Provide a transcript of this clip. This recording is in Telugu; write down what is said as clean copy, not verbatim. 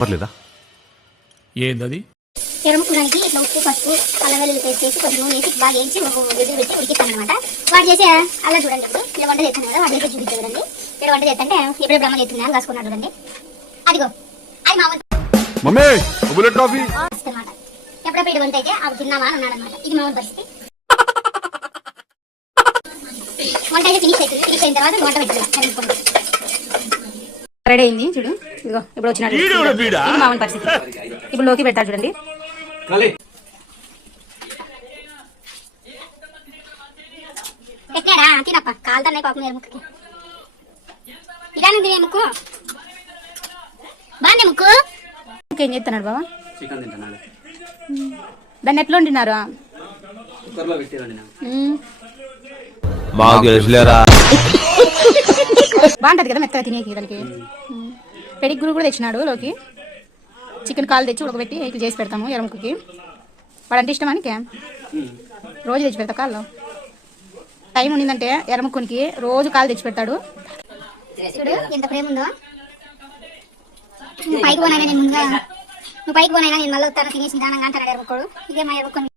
పర్లేదా? ఏందది? ఎరముకుడానికి ఇట్లా ఉప్పు పసుపు అల్లం వెల్లుల్లి పేస్ట్ వేసి కొంచెం నూనె వేసి బాగా వేయించి ఒక విజిల్ పెట్టి ఉడికిస్తాను అనమాట. వాడు చేసే అలా చూడండి, ఇప్పుడు ఇలా వంట చేస్తాను కదా, వాడు చేసే చూపించే చూడండి. ఇక్కడ వంట చేస్తుంటే ఎప్పుడెప్పుడు అమ్మ చేస్తున్నాను రాసుకున్నాడు చూడండి. అదిగో అది మా మమ్మీ బుల్లెట్ కాఫీ అనమాట. ఎప్పుడప్పుడు ఇటు వంట అయితే అవి తిన్నామా అని అన్నాడు అనమాట. ఇది మా పరిస్థితి. వంట అయితే ఫినిష్ అవుతుంది. ఫినిష్ అయిన తర్వాత వంట పెట్టుకున్నాను. రెడీ అయింది చూడు. ఇదిగో ఇప్పుడు వచ్చినాడు మామూలు పరిస్థితి. ఇప్పుడు లోకి పెడతాడు చూడండి. పెట్టాడా తినప్ప కాలుతున్నాయి పాపం ఎరుముక్కకి. ఇలానే తినే ముక్కు బాగానే ముక్కు. ఏం చేస్తున్నాడు బాబా? చికెన్ తింటున్నాడు. దాన్ని ఎట్లా వండినారు? బాగుంటది కదా మెత్తగా తినేకి. దానికి పెడిగ్గురు కూడా తెచ్చినాడు లోకి. చికెన్ కాలు తెచ్చి ఉడకబెట్టి ఇట్లా చేసి పెడతాము ఎరముకకి. వాడంటే ఇష్టమా నీకే? రోజు తెచ్చి పెడతా కాళ్ళు. టైం ఉండిందంటే ఎరముకునికి రోజు కాలు తెచ్చి పెడతాడు. చూడు ఎంత ప్రేమ ఉందో. నువ్వు పైకి పోనైనా నేను ముందుగా, నువ్వు పైకి పోనైనా నేను మళ్ళీ వస్తాను తినేసి నిదానంగా అంటాడు ఎరముకోడు. ఇదే మా ఎరముకొని.